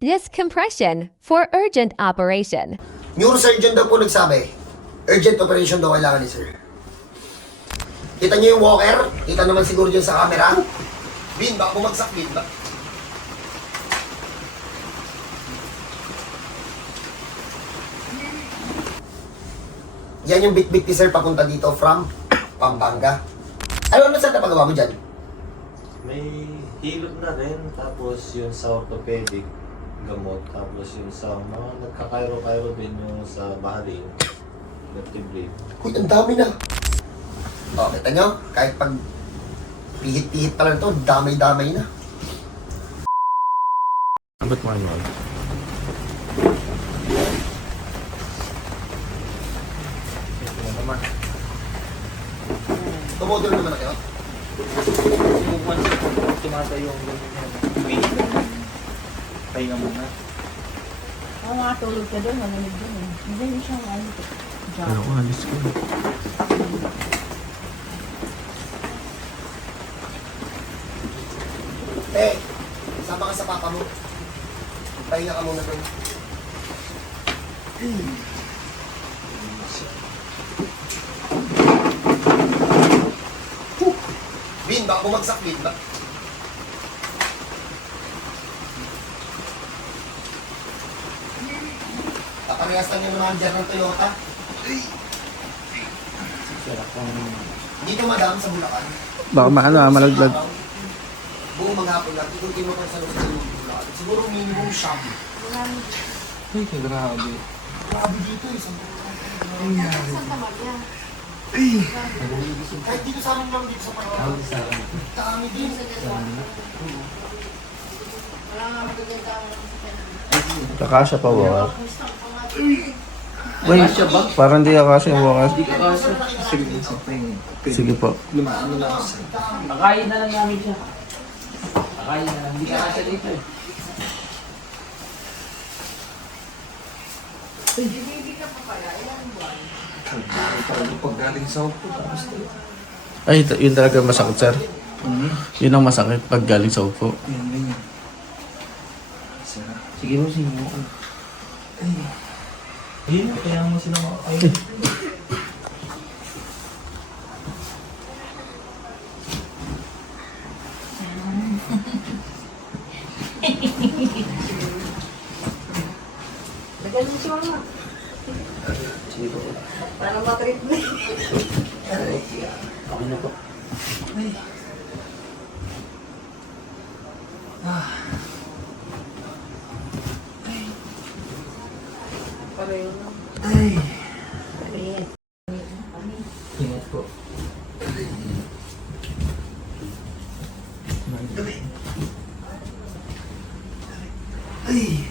Disc compression for urgent operation. Neurosurgeon daw po nagsabi, urgent operation daw kailangan ni sir. Kita niyo yung walker? Kita naman siguro dyan sa camera. Bin, baka bumagsak, bin. Ba? Yan yung bit-bit ni sir papunta dito from Pampanga. Ano ano saan napagawa mo dyan? May hilot na rin, tapos yun sa orthopedic gamot, tapos yun sa mga nagkakairo-kairo din yung sa Bahrain, vertebrae. Uy, ang dami na. O, kita nyo? Kahit pag pihit-pihit pa lang ito, damay-damay na. Abot mo ano? Tumodol naman na kayo. Subukan siya kung tumatayo yung. Pahinga muna. Oo, makatulog ka doon, malamig doon eh. Hindi mo siya ano. Ano ko, alis ko. Eh, sama ka sa papa mo. Pahinga ka muna doon. Huh! Bin, baka bumagsak, Bin. Ba? Kaparehas lang yung mga dyan ng Toyota. Dito, madam, sa Bulacan. Baka maano ah, malaglag. Buong maghapon lang, ikutin mo kung sa loob ng Bulacan. Siguro minimum siyam. Ay, grabe. Grabe dito eh, sa Kahit dito sa amin lang dito sa Palawan. Kami din. Kakasya pa ba? Wait, siya ba? Parang di kakasya yung wakas. Hindi ka kasi. Sige, something. Sige po. Lumaan na lang ako. Pakain na lang namin siya. Pakain na lang. Hindi ka kasi dito eh. Pag galing sa upo, tapos Ay, ito- yun talaga masakit, sir. Yun ang masakit pag galing sa upo. Yan, ganyan. Sige mo, sige mo. Ay. Ayun, kaya mo sila mga ayun. Lagal mo siya mga. Para matrip na. Okay na po. Ay! Ay!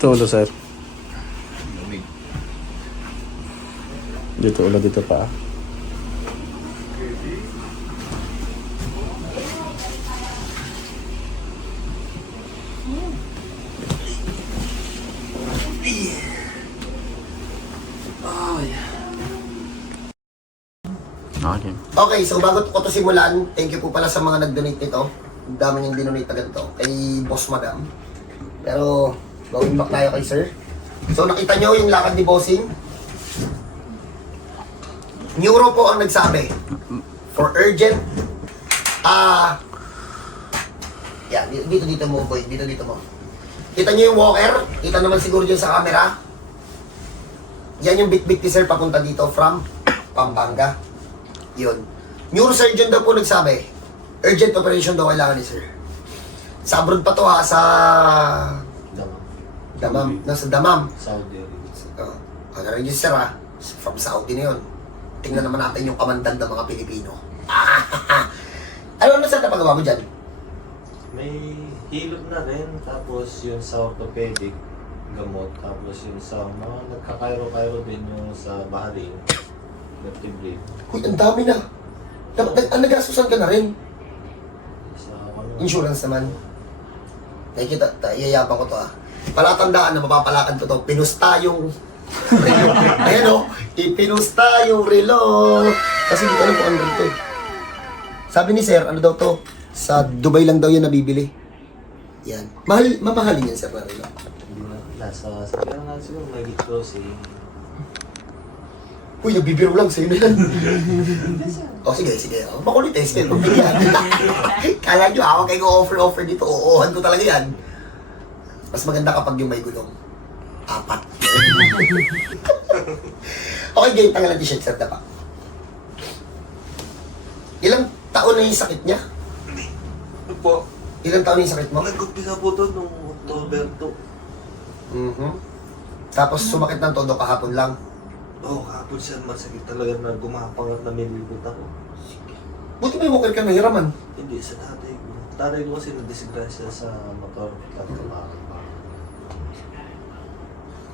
Dito ulo, sir. Dito ulo, dito pa. Okay. Okay, so bago ko to simulan, thank you po pala sa mga nag-donate nito. Ang dami niyong dinonate na ganito. Kay Boss Madam. Pero, going back tayo kay Sir. So nakita niyo yung lakad ni Bossing. Neuro po ang nagsabi. For urgent. Ah... yeah, dito dito mo boy, dito dito mo. Kita niyo yung walker? Kita naman siguro dyan sa camera. Yan yung bit-bit ni Sir papunta dito from Pampanga. Yun. Neurosurgeon daw po nagsabi, urgent operation daw kailangan ni sir. Sa abroad pa to ha, sa. Damam, nasa Damam. Saudi Arabia. Uh, yun sir ha, from Saudi na yun. Tingnan naman natin yung kamandan ng mga Pilipino. ano na sir napagawa mo dyan? May hilot na rin, tapos yun sa orthopedic gamot, tapos yun sa mga nagkakairo-kairo din yung sa Bahrain, vertebrae. Uy, ang dami na. Dapat nag, ang nagasusan ka na rin. Sa ano, Insurance naman. Nakikita, ta- iyayabang ko to ah. Palatandaan na mapapalakad ko to. Pinusta yung relo. Ayan o, ipinusta yung relo. Kasi hindi ko alam kung ano rito eh. Sabi ni sir, ano daw to? Sa Dubai lang daw yan nabibili. Yan. Mahal, mamahalin yan sir na relo. nasa, sa kaya nga siguro may closing. Uy, nagbibiro lang sa'yo na yan. o sige, sige. O, makulit eh, sige. Pagbigyan. Kala nyo, ako kayo offer-offer dito. Oohan ko talaga yan. Mas maganda kapag yung may gulong. Apat. okay, game. Tangalan t-shirt, sir. Dapa. Ilang taon na yung sakit niya? Po, Ilang taon na yung sakit mo? nag-umpisa po to nung October 2. Mhm. Tapos sumakit ng todo kahapon lang. Oo, oh, kapon siya masakit talaga na gumapang at namilibot ako. Buti may walker ka nahiraman. Hindi, sa tatay ko. Tatay ko kasi nadisgrasya sa motor at tumakot pa.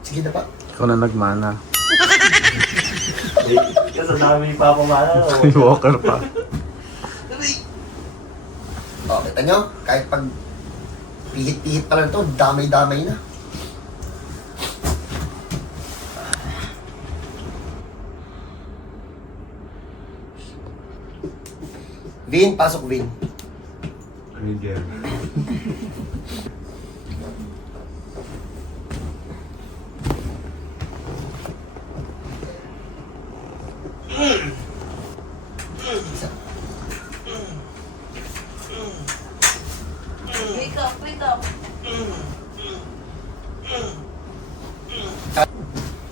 Sige na pa. Ikaw na nagmana. Kasi dami pa pamana. May walker pa. O, kita nyo? Kahit pag pihit-pihit pa lang to, damay-damay na. Vin, pasok Vin. Wake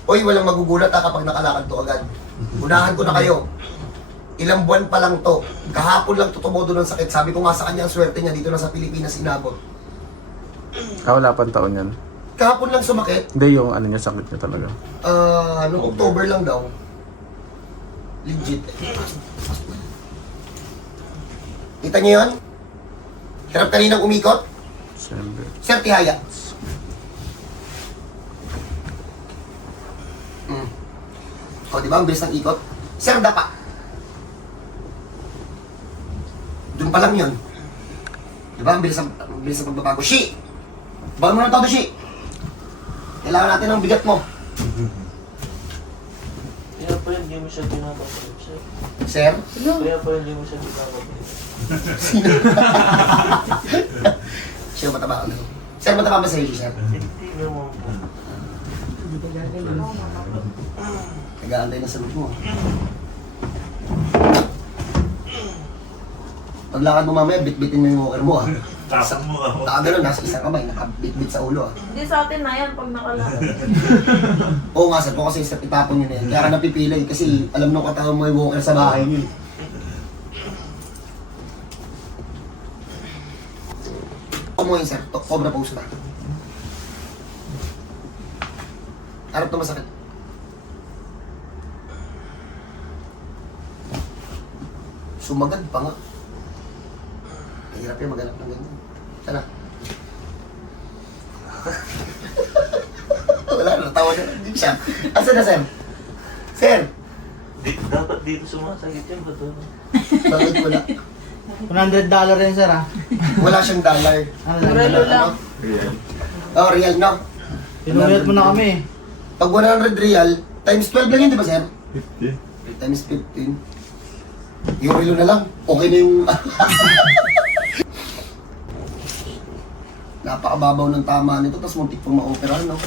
Uy, walang magugulat ha kapag nakalakad to agad. Unahan ko na kayo. Ilang buwan pa lang to. Kahapon lang to tumodo ng sakit. Sabi ko nga sa kanya, ang swerte niya dito na sa Pilipinas inabot. Ah, wala pang taon yan. Kahapon lang sumakit. Hindi yung ano niya, sakit niya talaga. Ah, noong October lang daw. Legit. Kita niyo yun? Hirap kaninang umikot? December. Sir, tihaya. Mm. O, di ba? Ang bilis ng ikot. Sir, dapa. Doon pa lang yun. Di ba? Ang bilis ng, ang bilis ng pagbabago. Shi! Bawal mo ng todo, Shi! Kailangan natin ng bigat mo. Kaya pa hindi mo siya pinapapalip siya. Sir? Kaya pa hindi mo siya pinapapalip. Sir, mataba ano? Sir, mataba ba sa iyo, sir? Hindi naman po. Nag-aantay na sagot mo. ah. Paglakad mo mamaya, bit-bitin mo yung walker mo ah. Sa, taka ganun, nasa isang kamay, nakabit-bit sa ulo ah. Hindi sa atin na yan pag nakalakad. Oo nga sir, po kasi sa itapon yun eh. Kaya ka napipili kasi alam nung katawan mo yung walker sa bahay niyo. eh. Ako mo yun sir, to, cobra pose na. Harap na masakit. Sumagad pa nga. Mahirap yung maganap ng ganyan. Sana. Wala na, tawa na. Hindi siya. Asa na, sir? Sir! Di, dapat dito sumasakit yan ba doon? Bakit wala? 100 dollar yan sir ah. Wala siyang dollar. Ano Muralo lang. Oh, real, no? Pinuyot mo na kami. Pag 100 real, times 12 lang yun, di ba, sir? 50. Times 15. Yung relo na lang. Okay na yung... Napakababaw ng tama nito, tapos muntik pang ma-opera, no?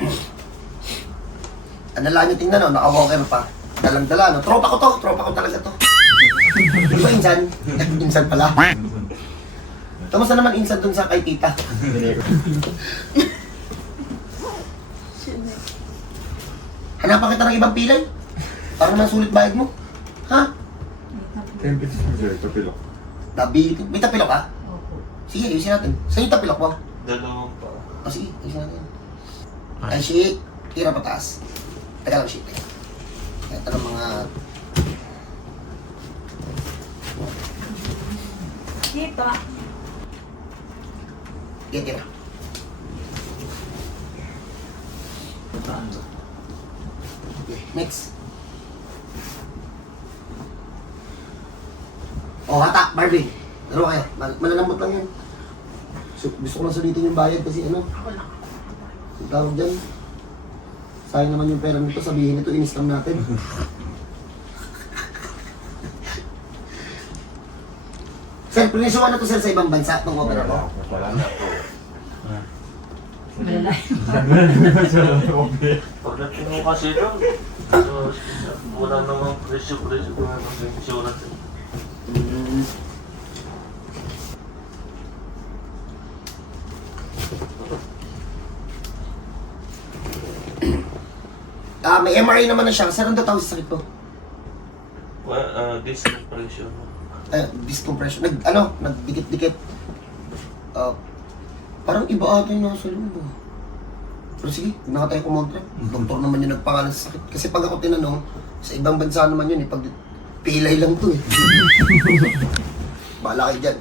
Ano lang yung tingnan, no? Naka-walker pa. Dalang-dala, no? Tropa ko to, tropa ko talaga to. Di ba, insan? insan pala. Kamusta naman insan dun sa kay tita? Hanapan kita ng ibang pilay. Para naman sulit bayad mo. Ha? Tempted sir, papilok. Tabi, may tapilok ka? Opo. Sige, ayusin natin. Saan yung tapilok mo? Dalawang pa. O sige, ayusin natin. Ay, shake. Tira pataas. Teka lang, shake. Ito ng mga... Kita. Yan, tira. Okay, next. Oh, hata, Barbie. Ano kayo? Mal- Malalambot lang yan. So, gusto ko lang sulitin yung bayad kasi ano? Ang tawag dyan. Sayang naman yung pera nito. Sabihin nito, inis lang natin. sir, pinisuan na to sir sa ibang bansa itong opera mo. Wala na po. Pagdating mo kasi doon, so, wala namang presyo-presyo kung ano sa insurance. Ah, may MRI naman na siya. Sir, ano daw tawag sa sakit po? Well, uh, decompression. eh, discompression. Nag, ano, nagdikit-dikit. Ah, parang iba ata yung nasa loob. ah. Pero sige, huwag na tayo kumontra. Doktor naman yung nagpangalan sa sakit. Kasi pag ako tinanong, sa ibang bansa naman yun eh, pag pilay lang to eh. Bahala kayo dyan.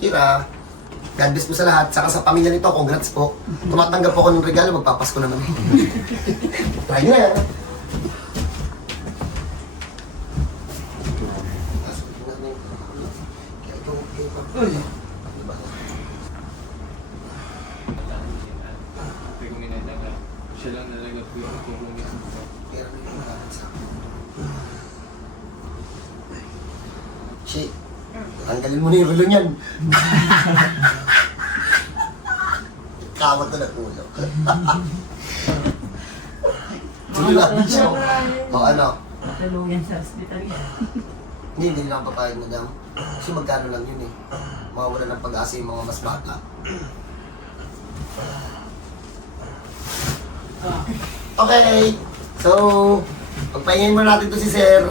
Kira, God bless mo sa lahat. Saka sa pamilya nito, congrats po. Tumatanggap po ako ng regalo, magpapasko na naman. Try nyo na yan. Siya lang nalagat ko yung kukunin. Shit. Tanggalin mo na yung relo niyan. Kawat na ng ulo. Tulad siya. O ano? Tuluyan sa hospital. Hindi, hindi lang papayag madam. Kasi magkano lang yun eh. Mawawala ng pag-asa yung mga mas bata. Okay. So, pagpahingin mo natin to si Sir.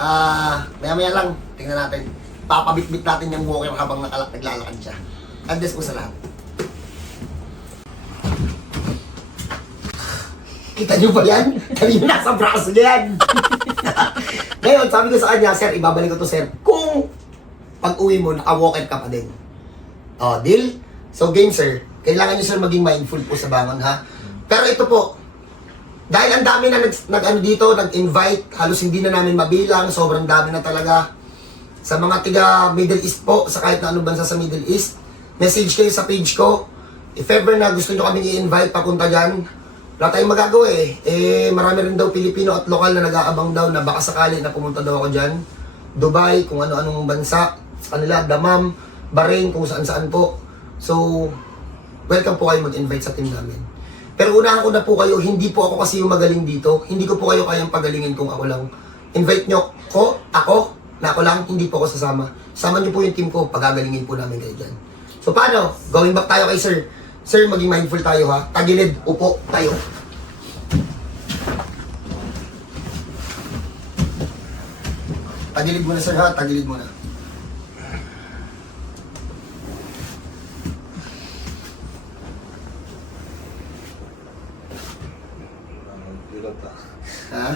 Ah, maya-maya lang. Tingnan natin. Papabitbit natin yung walker habang nakalak naglalakad siya. Andes mo sa lahat. Kita niyo ba yan? Kanina nasa braso niya yan. Ngayon, sabi ko sa kanya, Sir, ibabalik ko to, Sir. Kung pag uwi mo, naka-walker ka pa din. Oh, deal? So, game, Sir. Kailangan niyo, Sir, maging mindful po sa bangon, ha? Pero ito po, dahil ang dami na nag, nag ano dito, nag-invite, halos hindi na namin mabilang, sobrang dami na talaga. Sa mga tiga Middle East po, sa kahit na anong bansa sa Middle East, message kayo sa page ko. If ever na gusto nyo kami i-invite papunta dyan, wala tayong magagawa eh. Eh, marami rin daw Pilipino at lokal na nag-aabang daw na baka sakali na pumunta daw ako dyan. Dubai, kung ano-anong bansa, sa kanila, Damam, Bahrain, kung saan-saan po. So, welcome po kayo mag-invite sa team namin. Pero unahan ko na po kayo, hindi po ako kasi yung magaling dito. Hindi ko po kayo kayang pagalingin kung ako lang. Invite nyo ko, ako, na ako lang, hindi po ako sasama. Sama nyo po yung team ko, pagagalingin po namin kayo dyan. So paano? Going back tayo kay sir. Sir, maging mindful tayo ha. Tagilid, upo, tayo. Tagilid muna sir ha, tagilid muna. Ha?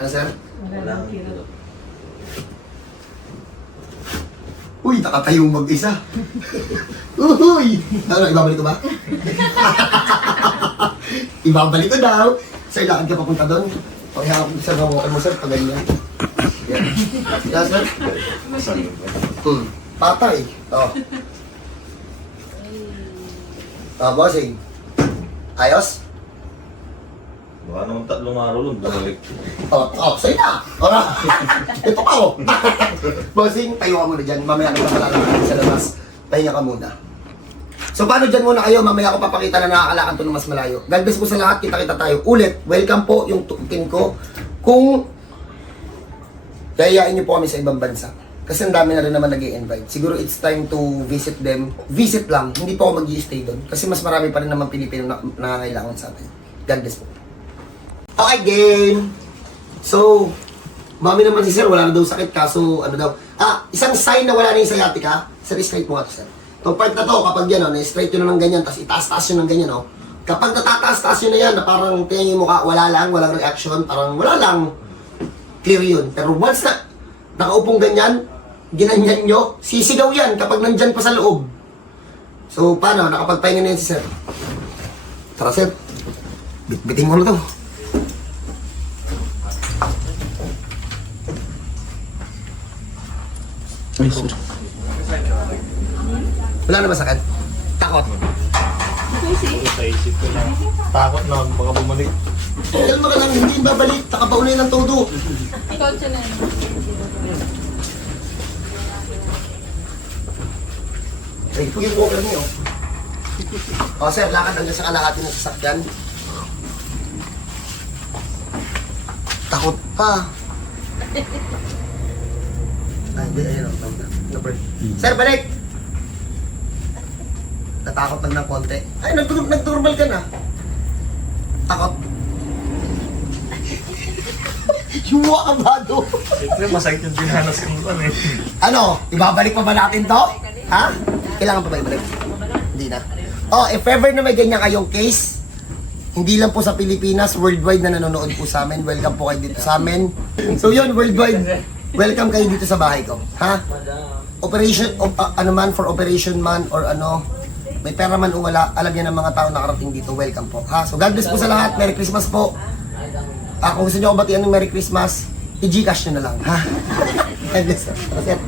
Ano sir? Walang kilo. Uy, nakatayo mag-isa. Uy! Ano, ibabalik ko ba? ibabalik ko daw. Sir, lakad ka papunta doon. Pag hawak mo sa hawakan mo, sir, pag ganyan. Yan. Yan, sir. Hmm. Patay. Oh. Ah, bossing. Ayos? Baka naman tatlong araw lang, bumalik. Oh, oh, sa'yo na. Ora. Ito pa oh. Bossing, tayo ka muna dyan. Mamaya ka malalakad sa labas. Pahinga ka muna. So paano dyan muna kayo? Mamaya ako papakita na nakakalakad to ng mas malayo. God bless po sa lahat. Kita-kita tayo. Ulit, welcome po yung team ko. Kung yayain niyo po kami sa ibang bansa. Kasi ang dami na rin naman nag invite Siguro it's time to visit them. Visit lang. Hindi po ako mag stay doon. Kasi mas marami pa rin naman Pilipino na nangangailangan sa atin. God bless po. Okay, game. So, mami naman si sir, wala na daw sakit, kaso ano daw. Ah, isang sign na wala na yung sciatica, sir, straight mo nga to, sir. Itong part na to, kapag yan, oh, na-straight yun na ng ganyan, tapos itaas-taas yun ng ganyan, oh. Kapag natataas-taas yun na yan, na parang tingin yung mukha, wala lang, walang reaction, parang wala lang, clear yun. Pero once na nakaupong ganyan, ginanyan nyo, sisigaw yan kapag nandyan pa sa loob. So, paano? Nakapagpahinga na yan si sir. Tara, sir. Bitbitin mo na to. Ay, sir. Wala na ba sakit? Takot. Sa isip ko lang. Takot na, baka bumalik. Kalma ka lang, hindi babalik. Nakapaunay ng todo. Na yun. Ay, pag yung walker niyo. O, sir, lakad hanggang sa kalahati ng sasakyan. Takot pa. Ay, hindi, ayun ang tanda. Number. Sir, balik! Natakot lang ng konti. Ay, nag- nag-normal ka na. Takot. yung mukha kabado. Siyempre, masakit yung dinanas kong ano eh. Ano, ibabalik pa ba natin to? Ha? Kailangan pa ba ibalik? Hindi na. Oh, if ever na may ganyan kayong case, hindi lang po sa Pilipinas, worldwide na nanonood po sa amin. Welcome po kayo dito sa amin. So yun, worldwide, welcome kayo dito sa bahay ko. Ha? Operation, o, ah, ano man, for operation man, or ano, may pera man o wala, alam niya ng mga tao nakarating dito, welcome po. Ha? So God bless po sa lahat. Merry Christmas po. Ah, kung gusto niyo ako batian ng Merry Christmas, i-Gcash nyo na lang, ha? God bless. Sir.